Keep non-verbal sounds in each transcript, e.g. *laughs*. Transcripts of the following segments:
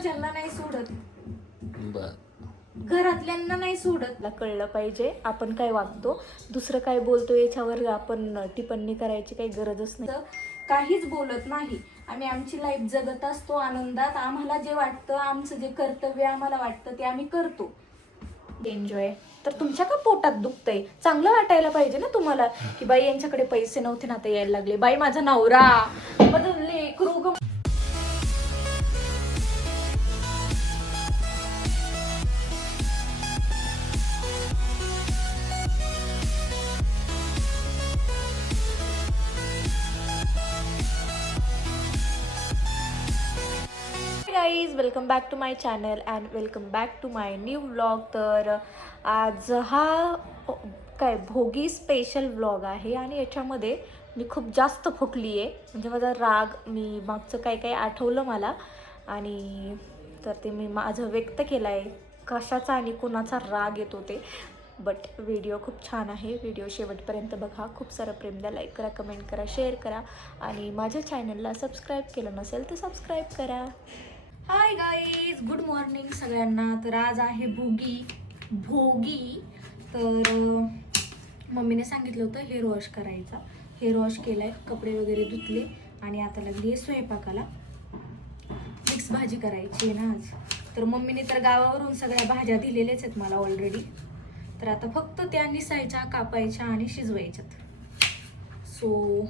घरच्यांना नाही सोडत. बर. घरातल्यांना नाही सोडत. आपल्याला कळलं पाहिजे आपण काय वागतो दुसरं काय बोलतो याच्यावर आपण टिप्पणी करायची काही गरजच नाही. तर काहीच बोलत नाही. आम्ही आमची लाईफ जगत असतो आनंदात. आम्हाला जे वाटतं आमचं जे कर्तव्य आम्हाला वाटतं ते आम्ही करतो. एन्जॉय तर तुमच्या का पोटात दुखतंय? चांगलं वाटायला पाहिजे ना तुम्हाला? की बाई यांच्याकडे पैसे नव्हते ना आता यायला लागले. बाई माझा नवरा. बदलले crew guys welcome back to my channel and welcome back to my new vlog तर आज हा काय भोगी स्पेशल व्लॉग आहे आणि याच्यामध्ये मी खूप जास्त फुटली आहे म्हणजे माझा राग मी मागचं काय काय आठवलं मला आणि तर ते मी माझं व्यक्त केलं आहे कशाचा आणि कोणाचा राग येतो ते. बट व्हिडिओ खूप छान आहे. व्हिडिओ शेवटपर्यंत बघा. खूप सारं प्रेम द्या. लाईक करा कमेंट करा शेअर करा. आणि माझ्या चॅनलला सबस्क्राईब केलं नसेल तर सबस्क्राईब करा. हाय गाईज गुड मॉर्निंग सगळ्यांना. तर आज आहे भोगी. भोगी. तर मम्मीने सांगितलं होतं हेअर वॉश करायचा. हेअर वॉश केलाय कपडे वगैरे धुतले आणि आता लागली आहे स्वयंपाकाला. मिक्स भाजी करायची आहे ना आज. तर मम्मीने तर गावावरून सगळ्या भाज्या दिलेल्याच आहेत मला ऑलरेडी तर आता फक्त त्या निसायच्या कापायच्या आणि शिजवायच्यात. सो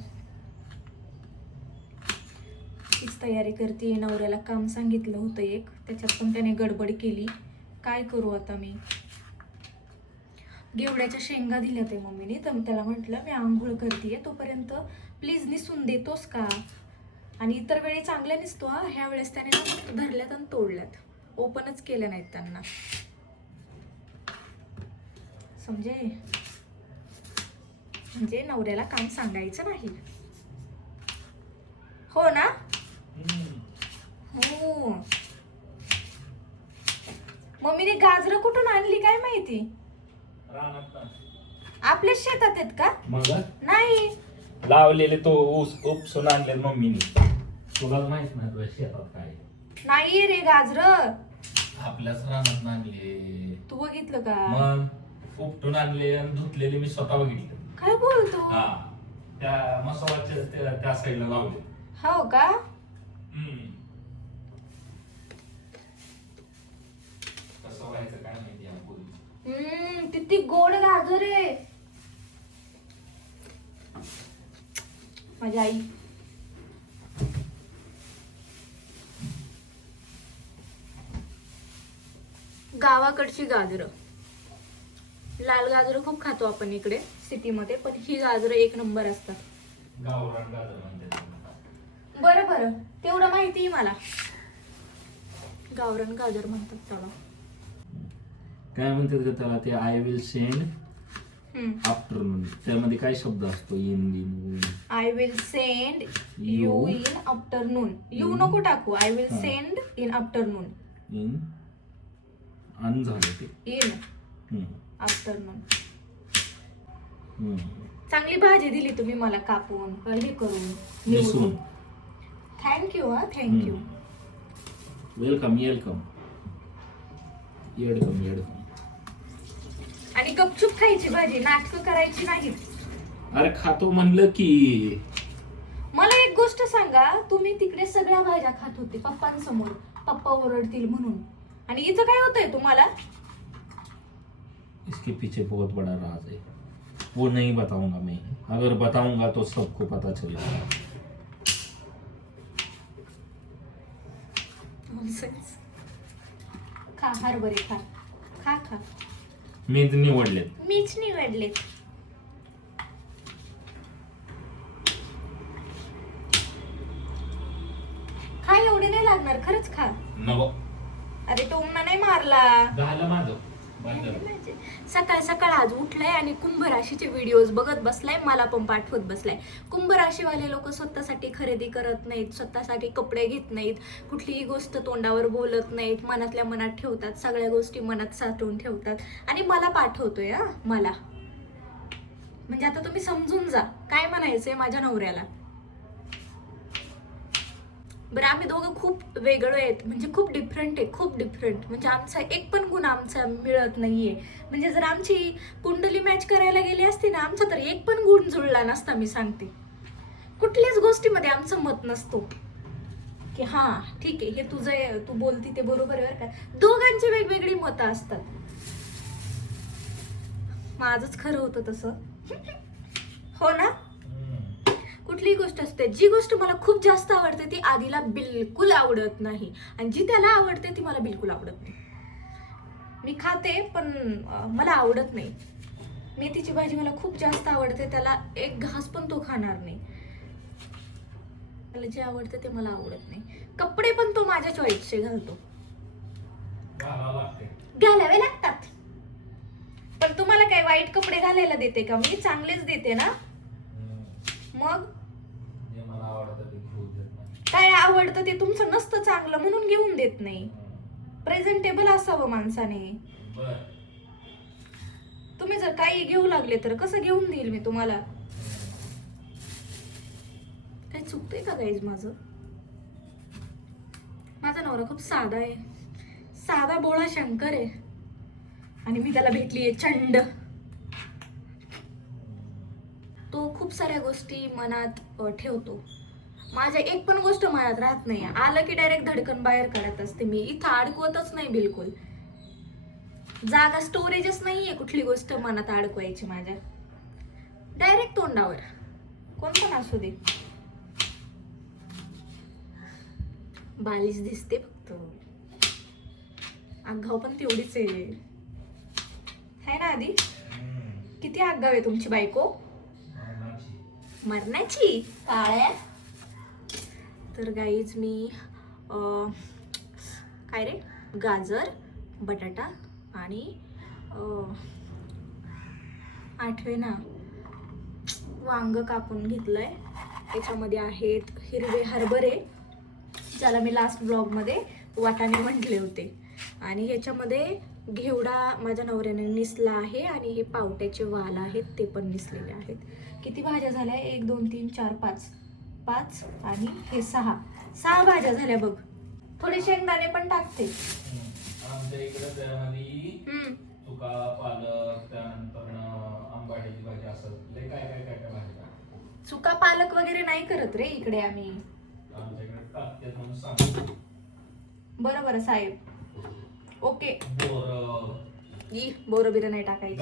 तीच तयारी करते. नवऱ्याला काम सांगितलं होतं एक. त्याच्यात पण त्याने गडबड केली. काय करू आता मी? घेवड्याच्या शेंगा दिल्या ते मम्मीने. तर त्याला म्हटलं मी आंघोळ करते तोपर्यंत प्लीज निसून देतोस का? आणि इतर वेळी चांगल्या निसतो हा. ह्या वेळेस त्याने धरल्यात आणि तोडल्यात. ओपनच केल्या नाहीत त्यांना. समजे? म्हणजे नवऱ्याला काम सांगायचं नाही. हो ना? हो मम्मीने गाजरं कुठून आणली काय माहिती? आपल्या शेतात आहेत का? मग? नाही. लावलेले तो ऊस उपसून आणले मम्मीने. तुला माहीत नाही तुझ्या शेतात काय. नाही रे गाजर. आपल्याच रानात आणले. तू बघितलं का? मग? उपटून आणले आणि धुतलेले मी स्वतः बघितले. काय बोलतो? हा. त्या मसाल्याच्या त्या- त्या साईडला लावले. हो का. कसं व्हायचं काय माहिती या पोरी. हम्म किती गोड गाजर आहे. माझी आई. गावाकडची गाजरं. लाल गाजरं खूप खातो आपण इकडे सिटीमध्ये पण ही गाजरं एक नंबर असतात. गावरान गाजर. बरं तेवढं माहिती आहे मला. गावरण गाजर म्हणतात त्याला. काय म्हणतात का त्याला ते आय विल सेंड. आफ्टरनून त्यामध्ये काय शब्द असतो? इन दिन I will send. You in afternoon you नको टाकू. I will. Send in afternoon in अन झालं ते. इन. आफ्टरनून. चांगली भाजी दिली तुम्ही मला कापून. हे करून निसून. थँक्यू हा थँक्यू वेलकम वेलकम येडकम येडकम आणि गपचूप खायची भाजी नाटकं करायची नाहीत अरे खातो म्हणलं की. मला एक गोष्ट सांगा तुम्ही तिकडे सगळ्या भाज्या खात होते पप्पांसमोर पप्पा ओरडतील म्हणून. आणि इथं काय होतंय तुम्हाला? इसके पीछे बहुत बड़ा राज है. वो नहीं बताऊंगा मैं. अगर बताऊंगा तो सबको पता चलेगा. Nonsense. खा हरभरे खा. खा खा. मीच निवडले मीच निवडले खा एवढे नाही लागणार. खरंच खा. नको. अरे टोमना नाही मारला. झालं माझं. सकाळ सकाळ आज उठलाय आणि कुंभ राशीचे व्हिडिओज बघत बसलाय मला पण पाठवत बसलाय. कुंभ राशीवाले लोक स्वतःसाठी खरेदी करत नाहीत स्वतःसाठी कपडे घेत नाहीत कुठलीही गोष्ट तोंडावर बोलत नाहीत मनातल्या मनात ठेवतात सगळ्या गोष्टी मनात साठवून ठेवतात. आणि मला पाठवतोय हा मला. म्हणजे आता तुम्ही समजून जा काय म्हणायचंय माझ्या नवऱ्याला? बरं आम्ही दोघं खूप वेगळं आहेत. म्हणजे खूप डिफरंट आहे खूप डिफरंट म्हणजे आमचा एक पण गुण आमचा मिळत नाही आहे म्हणजे जर आमची कुंडली मॅच करायला गेली असती ना आमचा तर एक पण गुण जुळला नसता मी सांगते. कुठल्याच गोष्टीमध्ये आमचं मत नसतो. की हां ठीक आहे हे तुझं तू बोलती ते बरोबर आहे बरं का? दोघांची वेगवेगळी मतं असतात. माझंच खरं होतं तसं. *laughs* हो ना? कुठलीही गोष्ट असते जी गोष्ट मला खूप जास्त आवडते ती आधीला बिलकुल आवडत नाही. आणि जी त्याला आवडते ती मला बिलकुल आवडत नाही. मी खाते पण मला आवडत नाही. मेथीची भाजी मला खूप जास्त आवडते त्याला एक घास पण तो खाणार नाही. मला जे आवडते ते मला आवडत नाही. कपडे पण तो माझ्या चॉईसचे घालतो. घालावे लागतात. पण तुम्हाला काय वाईट कपडे घालायला देते का? मी चांगलेच देते ना? मग जे मला आवडतं ते घेऊ देत नाही. काय आवडतं ते तुमचं नसतं चांगलं म्हणून घेऊन देत नाही. प्रेझेंटेबल असावं माणसाने. तुम्ही जर काही घेऊ लागले तर कसं घेऊन देईल मी तुम्हाला? काही चुकतंय का गाईज माझं? माझा नवरा खूप साधा आहे. साधा बोळा शंकर आहे. आणि मी त्याला भेटलीये चंड. तो खूप साऱ्या गोष्टी मनात ठेवतो. माझ्या एक पण गोष्ट मनात राहत नाही. आलं की डायरेक्ट धडकन बाहेर काढत असते मी. इथं अडकवतच नाही बिलकुल. जागा स्टोरेजच नाहीये कुठली गोष्ट मनात अडकवायची माझ्या. डायरेक्ट तोंडावर. कोण पण असू दे. बालिश दिसते फक्त. आगाव पण तेवढीच आहे. है ना आधी? किती आगाव आहे तुमची बायको? मरणाची? काळ्या? तर गाईज मी काय रे? गाजर बटाटा आणि आठवे ना वांग कापून घेतलंय. त्याच्यामध्ये आहेत हिरवे हरभरे ज्याला मी लास्ट ब्लॉगमध्ये वाटाणे म्हटले होते. आणि ह्याच्यामध्ये घेवडा माझ्या नवऱ्याने निसला आहे आणि हे पावट्याचे वाल आहेत ते पण निसलेले आहेत. किती भाज्या झाल्या? एक दोन तीन चार पाच. पाच आणि हे सहा. सहा भाज्या झाल्या बघ. थोडे शेंगदाणे पण टाकते. आमच्या इकडे पालक त्यानंतर आंबाड्याची भाजी असं. लय काय काय काय काय भाजी चुका पालक वगैरे नाही करत रे इकडे आम्ही. आमच्या इकडे टाकतात म्हणून सांगतो. बरं बरं साहेब. ओके. बोर. ई बोरं बिरं नाही टाकायचं.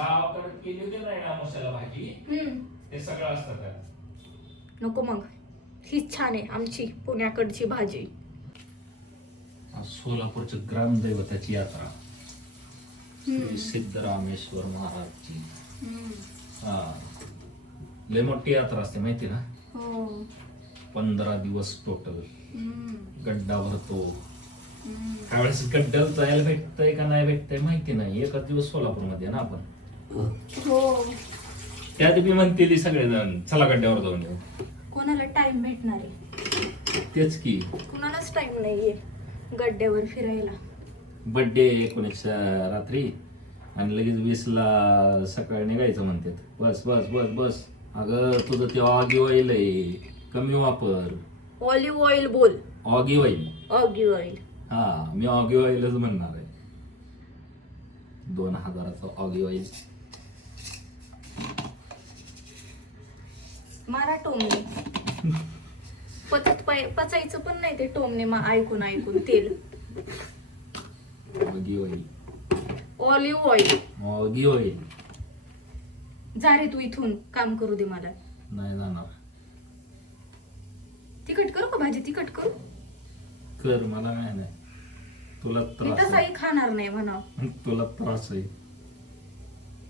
नको मग. हीच छान आहे आमची पुण्याकडची भाजी. सोलापूरच्या ग्रामदैवताची यात्रा. श्री सिद्धरामेश्वर महाराजची. हा. लय मोठी यात्रा असते माहिती ना? हो. पंधरा दिवस टोटल गड्डा भरतो त्यावेळेस गड्ड्याला जायला भेटतंय का नाही भेटतंय माहिती नाही. एकच दिवस सोलापूरमध्ये आहे ना आपण. हो. त्या दिवशी म्हणतील सगळेजण चला गड्ड्यावर जाऊन येऊ. कोणाला टाइम भेटणार आहे? तेच की. कुणालाच टाइम नाहीये गड्ड्यावर फिरायला. बर्थडे एकोणीस रात्री. आणि लगेच वीसला सकाळी निघायचं म्हणतात. बस बस बस बस. अगं तुझं ते ऑगी ऑइल आहे. कमी वापर. ऑलिव्ह ऑइल बोल. ऑगी ऑइल ऑलिव्ह ऑइल हा मी ऑगी ऑइलच म्हणणार आहे. दोन हजाराचं ऑगी ऑइल मारा टोमने पचत पाय- पचायचं पण नाही ते टोमने मा ऐकून ऐकून तेल. Oggy oil olive oil. जा रे तू इथून काम करू दे मला. नाही जाणार. तिखट करू का भाजी? तिखट करू? कर मला काय नाही. तुला मी त्रास आहे. तसाही खाणार नाही म्हणा तुला त्रास आहे.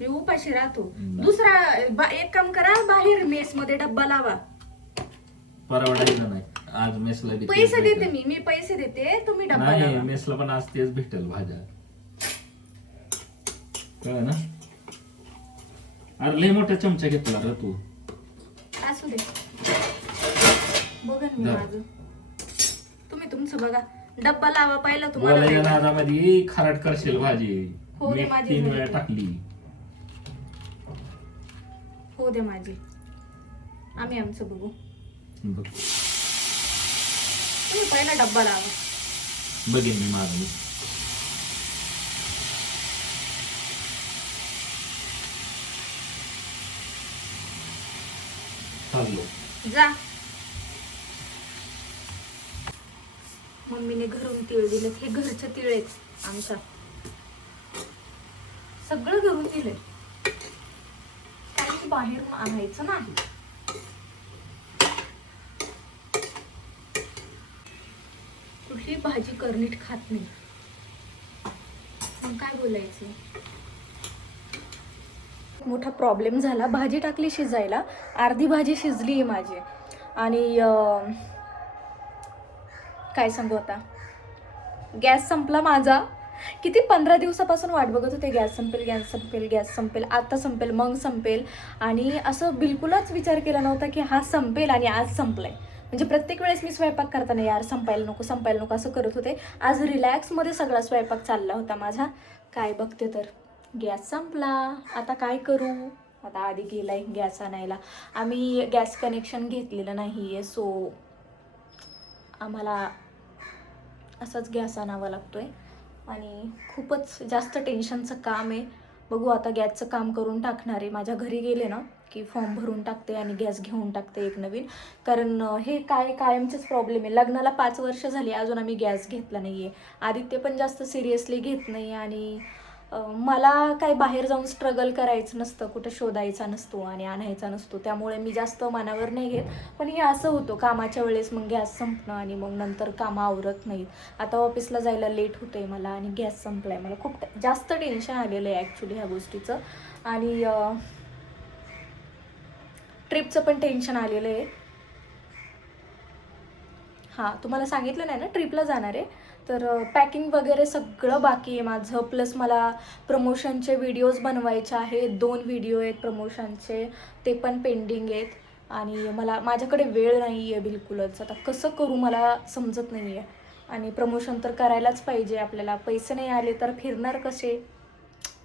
मी उपाशी राहतो. दुसरा बा- एक काम करा बाहेर मेस मध्ये डब्बा लावा. परवडायचं नाही आज मेसला बी तेच पैसे देते. मी मी पैसे देते तुम्ही डब्बा नाही लावा मेसला पण आज तेच भेटेल भाज्या. कळ ना? अरे लय मोठा चमचा घेतला रे तू. असू दे. बघा मी जा. माझं. तुम्ही तुमचं बघा. डब्बा लावा पाहिलं तुम्हाला बोलायच्या नाही. नादामध्ये खराट करशील भाजी. हो रे, मी माझी तीन झाली. वेळा टाकली. हो दे माझी. आम्ही आमचं बघ. तुम्ही पहिला डब्बा लावा. बघेन मी माझं मी चाललो. जा. मम्मीने घरून तीळ दिले. हे घरचे तीळ आहेत आमच्या सगळं घरून दिले काही बाहेरून आणायचं नाही कुठली भाजी करनीट खात नाही. मग काय बोलायचं? मोठा प्रॉब्लेम झाला. भाजी टाकली शिजायला. अर्धी भाजी शिजली आहे माझी. आणि काय सांगू आता? गॅस संपला माझा. किती पंधरा दिवसापासून वाट बघत होते. गॅस संपेल गॅस संपेल गॅस संपेल आता संपेल मग संपेल. आणि असं बिलकुलच विचार केला नव्हता की हा संपेल आणि आज संपलाय. म्हणजे प्रत्येक वेळेस मी स्वयंपाक करताना यार संपायला नको संपायला नको असं करत होते. आज रिलॅक्समध्ये सगळा स्वयंपाक चालला होता माझा. काय बघते तर गॅस संपला. आता काय करू? आता आधी गेलाय गॅस आणायला. आम्ही गॅस कनेक्शन घेतलेलं नाही आहे सो आम्हाला असाच गॅस आणावा लागतो आहे आणि खूपच जास्त टेन्शनचं काम आहे. बघू आता गॅसचं काम करून टाकणार. आहे माझ्या घरी गेले ना की फॉर्म भरून टाकते आणि गॅस घेऊन टाकते एक नवीन. कारण हे काय कायमचेच प्रॉब्लेम आहे. लग्नाला पाच वर्ष झाली अजून आम्ही गॅस घेतला नाही आहे आदित्य पण जास्त सिरियसली घेत नाही आणि मला काय बाहेर जाऊन स्ट्रगल करायचं नसतं कुठं शोधायचा नसतो आणि आणायचा नसतो. त्यामुळे मी जास्त मनावर नाही घेत. पण हे असं होतं कामाच्या वेळेस मग गॅस संपणं आणि मग नंतर कामं आवरत नाहीत. आता ऑफिसला जायला लेट होतं आहे मला आणि गॅस संपलाय मला. खूप जास्त टेन्शन आलेलं आहे ॲक्च्युली ह्या गोष्टीचं. आणि ट्रिपचं पण टेन्शन आलेलं आहे. हां तुम्हाला सांगितलं नाही ना ट्रिपला जाणार आहे. तर पॅकिंग वगैरे सगळं बाकी आहे माझं. प्लस मला प्रमोशनचे व्हिडिओज बनवायचे आहेत. दोन व्हिडिओ आहेत प्रमोशनचे. ते पण पेंडिंग आहेत. आणि मला माझ्याकडे वेळ नाही आहे बिलकुलच. आता कसं करू मला समजत नाही आहे. आणि प्रमोशन तर करायलाच पाहिजे आपल्याला. पैसे नाही आले तर फिरणार कसे?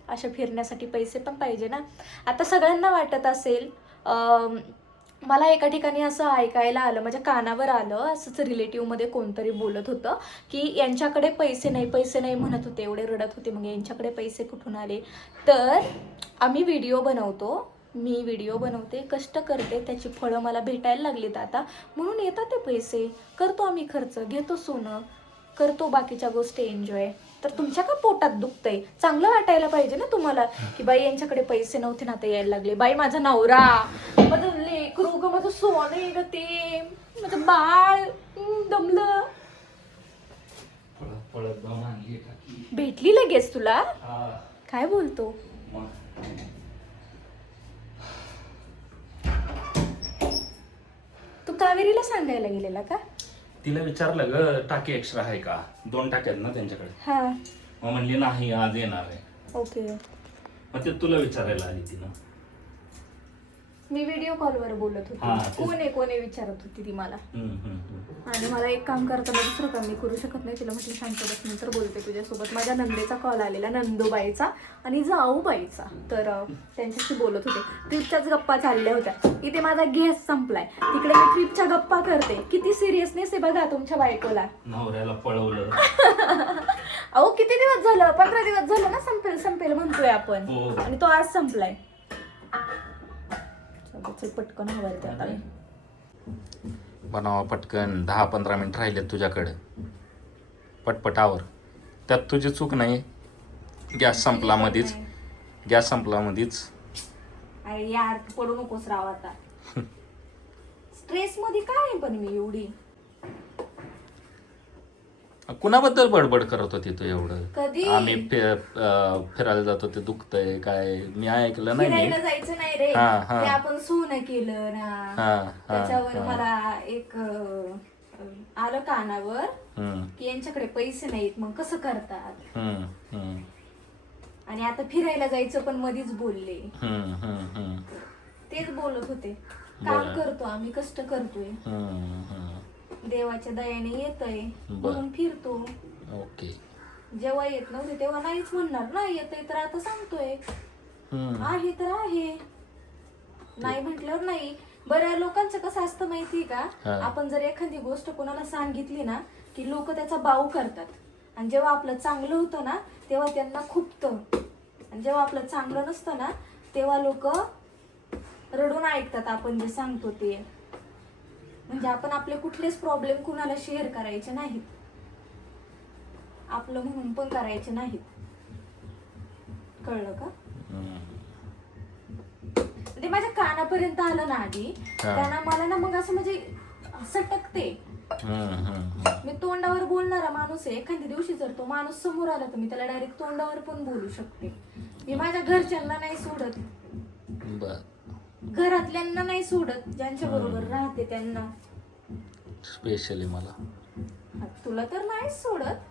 असे फिरण्यासाठी पैसे पण पाहिजे ना. आता सगळ्यांना वाटत असेल मला एका ठिकाणी असं ऐकायला आलं माझ्या कानावर आलं असंच रिलेटिव्हमध्ये कोणतरी बोलत होतं की यांच्याकडे पैसे नाही पैसे नाही म्हणत होते एवढे रडत होते मग यांच्याकडे पैसे कुठून आले? तर आम्ही व्हिडिओ बनवतो मी व्हिडिओ बनवते कष्ट करते त्याची फळं मला भेटायला लागलीत आता म्हणून येतात ते पैसे करतो आम्ही खर्च घेतो सोनं करतो बाकीच्या गोष्टी एन्जॉय. तर तुमच्या का पोटात दुखतंय? चांगलं वाटायला पाहिजे ना तुम्हाला? की बाई यांच्याकडे पैसे नव्हते ना आता यायला लागले. बाई माझा नवरा माझं लेकरू ग माझं सोनं ग ते. माझं बाळ दमलं. भेटली लगेच तुला? हा. काय बोलतो? तू कावेरीला सांगायला गेलेला का? तिला विचारलं ग टाकी एक्स्ट्रा आहे का? दोन टाक्या आहेत ना त्यांच्याकडे. हा. मग म्हणली नाही आज येणार आहे. ओके. मग ते तुला विचारायला आली तिनं. मी व्हिडिओ कॉलवर बोलत हा, होते तेच. कोण आहे कोण आहे विचारत होती ती मला. हम्म, हम्म, हम्म. आणि मला एक काम करताना दुसरं काम मी करू शकत नाही तिला म्हटलं शांत बस नंतर बोलते तुझ्यासोबत. माझ्या नंदेचा कॉल आलेला नंदूबाईचा आणि जाऊबाईचा. तर अं, त्यांच्याशी बोलत होते. ट्रिपच्याच गप्पा चालल्या होत्या. इथे माझा गॅस संपलाय. तिकडे मी ट्रिपच्या गप्पा करते. किती सिरियसनेस आहे बघा तुमच्या बायकोला. नवऱ्याला पळवलं. *laughs* अहो किती दिवस झालं? पंधरा दिवस झालं ना संपेल संपेल म्हणतोय आपण. हो. आणि तो आज संपलाय. चल, पटकन हवायचं आता मी. बनावा पटकन दहा पंधरा मिनिट राहिले तुझ्याकडे. पटपटावर. त्यात तुझी चूक नाही. गॅस संपला मधीच. गॅस संपला मधीच. अरे यार पडू नकोस राव आता. *laughs* स्ट्रेस मध्ये काय पण मी एवढी? कुणाबद्दल बडबड करत होती तू एवढं कधी? आम्ही फि- अं, फिरायला जातो ते दुखतंय काय मी ऐकलं नाही फिरायला नीट. जायचं नाही रे हा, हा. ते आपण सोनं केलं ना हा, हा, त्याच्यावर हा. मला एक अं, आलं कानावर हम्म, की यांच्याकडे पैसे नाहीत मग कसं करतात हम्म, हम्म, आणि आता फिरायला जायचं पण मधीच बोलले हम्म, हम्म, हम्म, तेच बोलत होते काम बरं. करतो आम्ही कष्ट करतोय हम्म, हम्म. देवाच्या दयाने येतय. म्हणून फिरतो. ओके. जेव्हा येत नव्हते तेव्हा नाहीच म्हणणार. ना येतय तर आता सांगतोय. आहे तर आहे. नाही म्हटल्यावर नाही. बरं लोकांचं कसं असतं माहितीये का. आपण जर एखादी गोष्ट कोणाला सांगितली ना की लोक त्याचा बाऊ करतात. आणि जेव्हा आपलं चांगलं होतं ना तेव्हा त्यांना खुपतं. आणि जेव्हा आपलं चांगलं नसतं ना तेव्हा लोक रडून ऐकतात आपण जे सांगतो ते. म्हणजे आपण आपले कुठलेच प्रॉब्लेम कुणाला शेअर करायचे नाहीत. आपलं म्हणून पण करायचे नाहीत. कळलं का? ते माझ्या कानापर्यंत आलं ना आधी. त्यांना मला ना मग असं म्हणजे सटकते. मी तोंडावर बोलणारा माणूस आहे. एखाद्या दिवशी जर तो माणूस समोर आला तर मी त्याला डायरेक्ट तोंडावर पण बोलू शकते. मी माझ्या घरच्यांना नाही सोडत. घरातल्यांना नाही सोडत ज्यांच्या बरोबर राहते त्यांना. स्पेशली मला. हा, तुला तर नाहीच सोडत.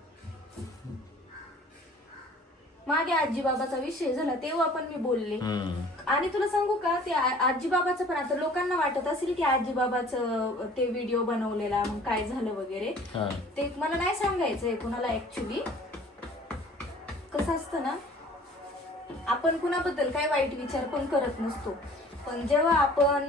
मागे आजी बाबाचा विषय झाला तेव्हा पण मी बोलले. हम्म. आणि तुला सांगू का ते आजी बाबाचं पण आता लोकांना वाटत असेल की आजी बाबाचं ते व्हिडिओ बनवलेला मग काय झालं वगैरे. हा. ते मला नाही सांगायचंय कुणाला ऍक्च्युली कसं असतं ना आपण कुणाबद्दल काय वाईट विचार पण करत नसतो. पण जेव्हा आपण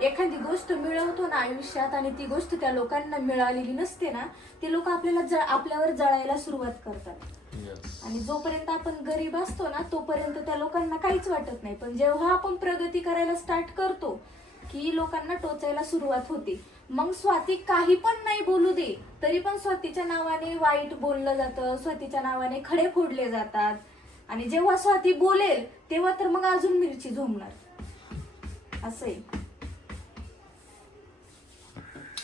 एखादी गोष्ट मिळवतो ना आयुष्यात आणि ती गोष्ट त्या लोकांना मिळालेली नसते ना ते लोक आपल्याला ज आपल्यावर जळायला सुरुवात करतात. आणि जोपर्यंत आपण गरीब असतो ना तोपर्यंत त्या लोकांना काहीच वाटत नाही. पण जेव्हा आपण प्रगती करायला स्टार्ट करतो की लोकांना टोचायला सुरुवात होते मग स्वाती काही पण नाही बोलू दे तरी पण स्वातीच्या नावाने वाईट बोललं जातं स्वातीच्या नावाने खडे फोडले जातात. आणि जेव्हा स्वाती बोलेल तेव्हा तर मग अजून मिरची झोमणार. असं आहे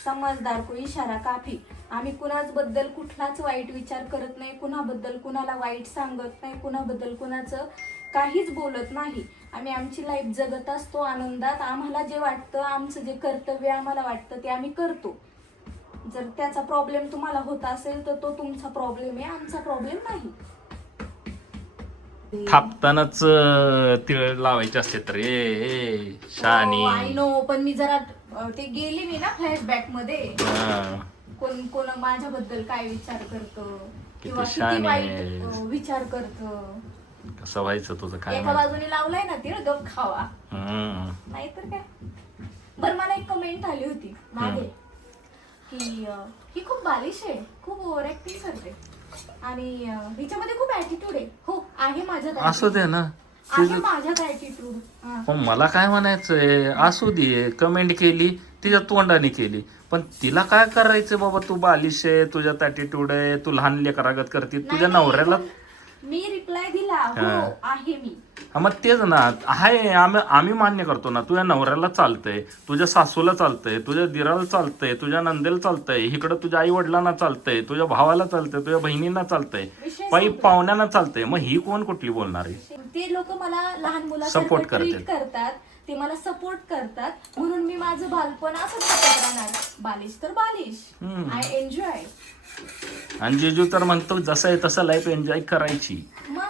समजदार को इशारा काफी आम्ही कुणाबद्दल कुठलाच वाईट विचार करत नाही कुणाबद्दल कुणाला वाईट सांगत नाही कुणाबद्दल कुणाचं काहीच बोलत नाही. आम्ही आमची लाईफ जगत असतो आनंदात आम्हाला जे वाटतं आमचं जे कर्तव्य आम्हाला वाटतं ते आम्ही करतो. जर त्याचा प्रॉब्लेम तुम्हाला होत असेल तर तो तुमचा प्रॉब्लेम आहे आमचा प्रॉब्लेम नाही. थापतानाच तिळ लावायचे असते तर. ए ए आय शानी नो पण मी जरा अं, ते गेले मी ना फ्लॅशबॅकमध्ये हा. कोण कोण माझ्याबद्दल काय विचार करतं? किंवा किती शहाणी वाईट आहेस. अं, विचार करतं? कसं व्हायचं तुझं काय एका माहीत. बाजूने लावलाय ना तिळ गप खावा. हम्म. नाहीतर काय? बर मला एक कमेंट आली होती मागे. की अं, ही खूप बालिश आहे खूप ओव्हर ऍक्टिंग करते. आणि हिच्यामध्ये खूप ऍटिट्यूड आहे. हो आहे माझ्यात असू दे ना. आहे तिचं माझ्यात ऍटिट्यूड पण मला काय म्हणायचंय? असू दे. कमेंट केली तिच्या तोंडाने केली. पण तिला काय करायचं बाबा? तू बालिश आहे तुझ्यात ॲटिट्यूड आहे तू लहान लेकरागत करते तुझ्या नवऱ्याला मी रिप्लाय दिला हो हा. आहे मी हा मग तेच ना आहे आम्ही आम्ही मान्य करतो ना तुझ्या नवऱ्याला चालतंय तुझ्या सासूला चालतंय तुझ्या दिराला चालतंय तुझ्या नंदेला चालतंय इकडं तुझ्या आई वडिलांना चालतंय तुझ्या भावाला चालतंय तुझ्या बहिणींना चालतंय विषय पायी. पाहुण्यांना चालतंय मग ही कोण कुठली बोलणार आहे ते लोक मला लहान Support मुलासारखं. ट्रीट करतात ते मला सपोर्ट करतात. म्हणून मी माझं बालपण असंच जगत राहणार. बालिश तर बालिश. हम्म. आय एन्जॉय आणि जेजू तर म्हणतो जसं आहे तसं लाईफ एन्जॉय करायची. मग?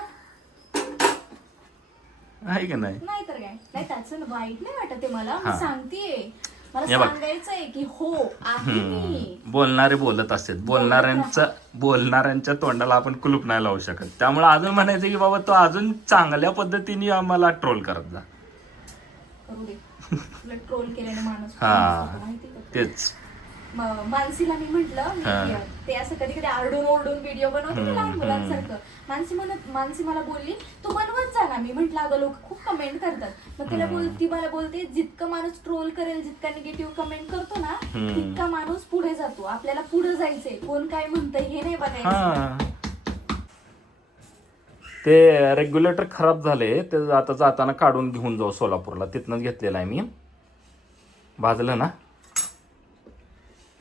आहे की नाही? नाही तर काय? नाही त्याचं वाईट नाही वाटत आहे मला. हा. मी सांगतेय. मला हे बघ. सांगायचंय की हो आहे मी. हम्म. बोलणारे बोलत असतात. बोलणाऱ्यांचं बोलणाऱ्यांच्या तोंडाला आपण कुलूप नाही लावू शकत. त्यामुळे अजून म्हणायचं की बाबा तो अजून चांगल्या पद्धतीने आम्हाला ट्रोल करत जा. करू दे. तुला ट्रोल केल्याने माणूस हा. माहिती का? तेच. म- मानसीला मी म्हंटल हा. ते असं कधी कधी आरडून ओरडून व्हिडिओ बनवते ना लहान. मुलांसारखं. मानसी म्हणत मानसी मला बोलली तू बनवत जा ना. मी म्हंटल अगं लोक खूप कमेंट करतात. मग तिला बोल ती मला बोलते जितकं माणूस ट्रोल करेल जितका निगेटिव्ह कमेंट करतो ना. तितका माणूस पुढे जातो. आपल्याला पुढे जायचंय. कोण काय म्हणतंय हे नाही बघायचं. हा. ते रेग्युलेटर खराब झाले ते आता जाताना काढून घेऊन जाऊ सोलापूरला. तिथनंच घेतलेलं आहे मी. भाजलं ना?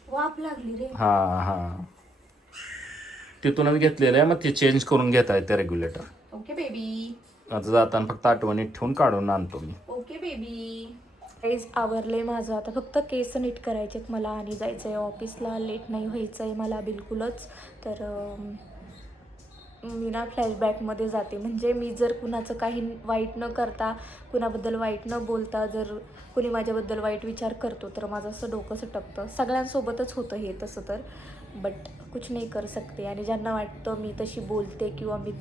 वाप लागली रे. हा हा. तिथूनच घेतलेलं आहे मग ते चेंज करून घेता येते रेग्युलेटर ओके बेबी आता जाताना फक्त आठवणीत ठेवून काढून आणतो मी. ओके बेबी काहीच आवरले माझं. आता फक्त केस नीट करायचेत मला आणि जायचं आहे ऑफिसला लेट नाही व्हायचं आहे मला बिलकुलच. तर मी ना फ्लॅशबॅकमध्ये जाते. म्हणजे मी जर कुणाचं काही वाईट न करता कुणाबद्दल वाईट न बोलता जर कुणी माझ्याबद्दल वाईट विचार करतो तर माझं असं डोकं सटकतं. सगळ्यांसोबतच होतं हे तसं तर. बट कुछ नाही कर सकते आणि ज्यांना वाटतं मी तशी बोलते किंवा मी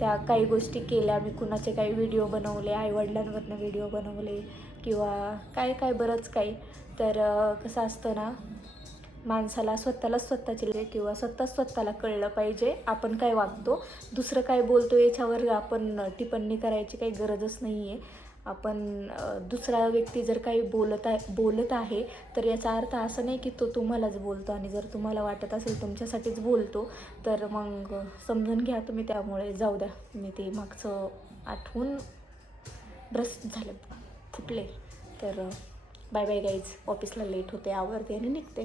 त्या काही गोष्टी केल्या मी कुणाचे काही व्हिडिओ बनवले आईवडिलांवरनं व्हिडिओ बनवले किंवा काय काय बरंच काही. तर कसं असतं ना माणसाला स्वतःला स्वतःची किंवा स्वतः स्वतःला कळलं पाहिजे आपण काय वागतो? दुसरं काय बोलतो याच्यावर आपण टिप्पणी करायची काही गरजच नाही आहे आपण दुसरा व्यक्ती जर काही बोलत आहे बोलत आहे तर याचा अर्थ असा नाही की तो तुम्हालाच बोलतो आणि जर तुम्हाला वाटत असेल तुमच्यासाठीच बोलतो तर मग समजून घ्या तुम्ही त्यामुळे. जाऊ द्या मी ते मागचं आठवून ब्रश झालं फुटले. तर बाय बाय गाईज ऑफिसला लेट होते आवडते आणि निघते.